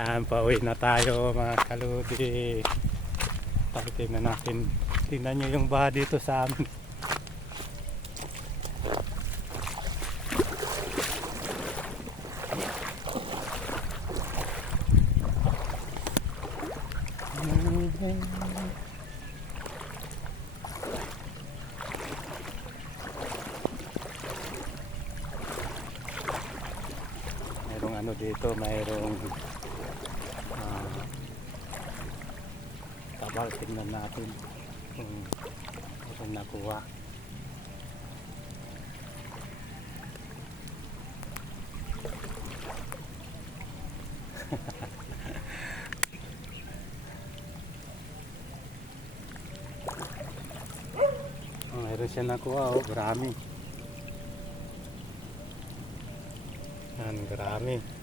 Yan, pauwi na tayo mga kaludi. Tayo tingnan natin. Tingnan nyo yung baha dito sa amin. Mayroong ano dito, mayroong tabal tingnan natin kung kung nakuha. Oh, mayroon siya nakuha, oh, marami. Yan, marami.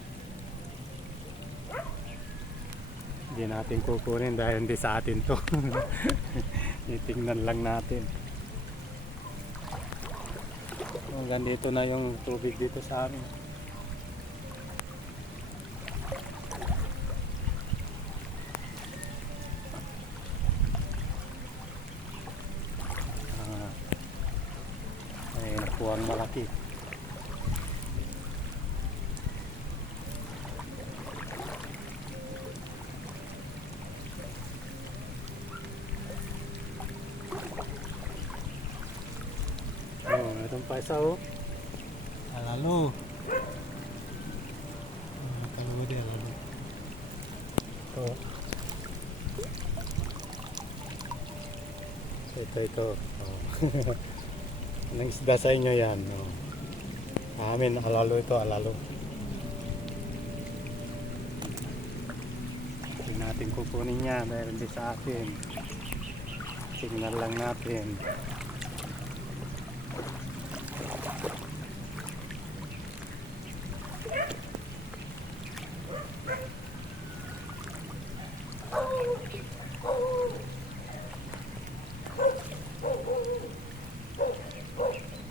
Hindi natin kukunin dahil hindi sa atin to. Titingnan lang natin. Hanggang dito na yung tubig dito sa amin. Ah, may nakuha malaki. Oh, meron pa isa oh. Alalo. Ah, kalawadi, alalo. Ito. Ito, ito. Oh. Anong isda sa inyo yan? Oh. Amin, alalo ito, alalo. Hindi natin kukunin niya dahil hindi sa atin. Tingnan lang natin.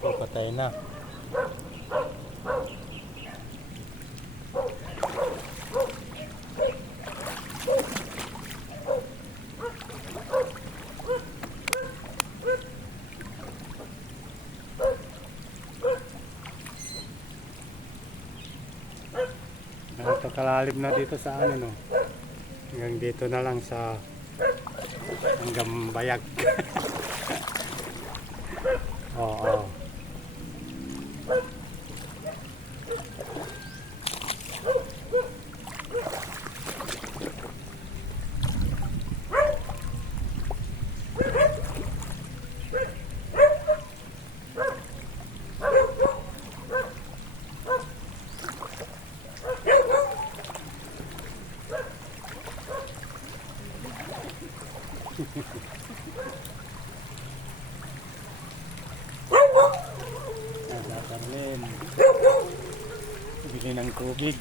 Oh, patay na. Napakalalim na dito sa ano no. Hanggang dito na lang sa hanggang bayag. Oo. Natatarlin. Bili ng tubig.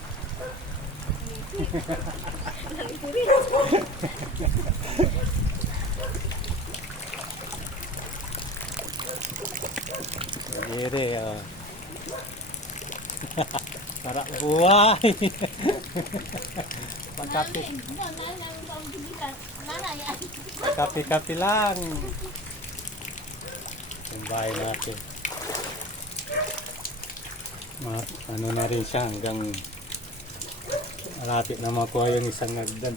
Dire, ah. Para buhay. Pagkapi, kapi-kapi lang. Bahay natin. Ma, ano na rin siya hanggang malapit na makuha yung isang nagdan.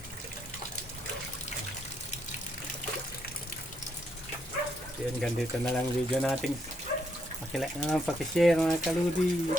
Yan, ganito na lang video natin. Pakilike na lang, pakishare mga kaludi.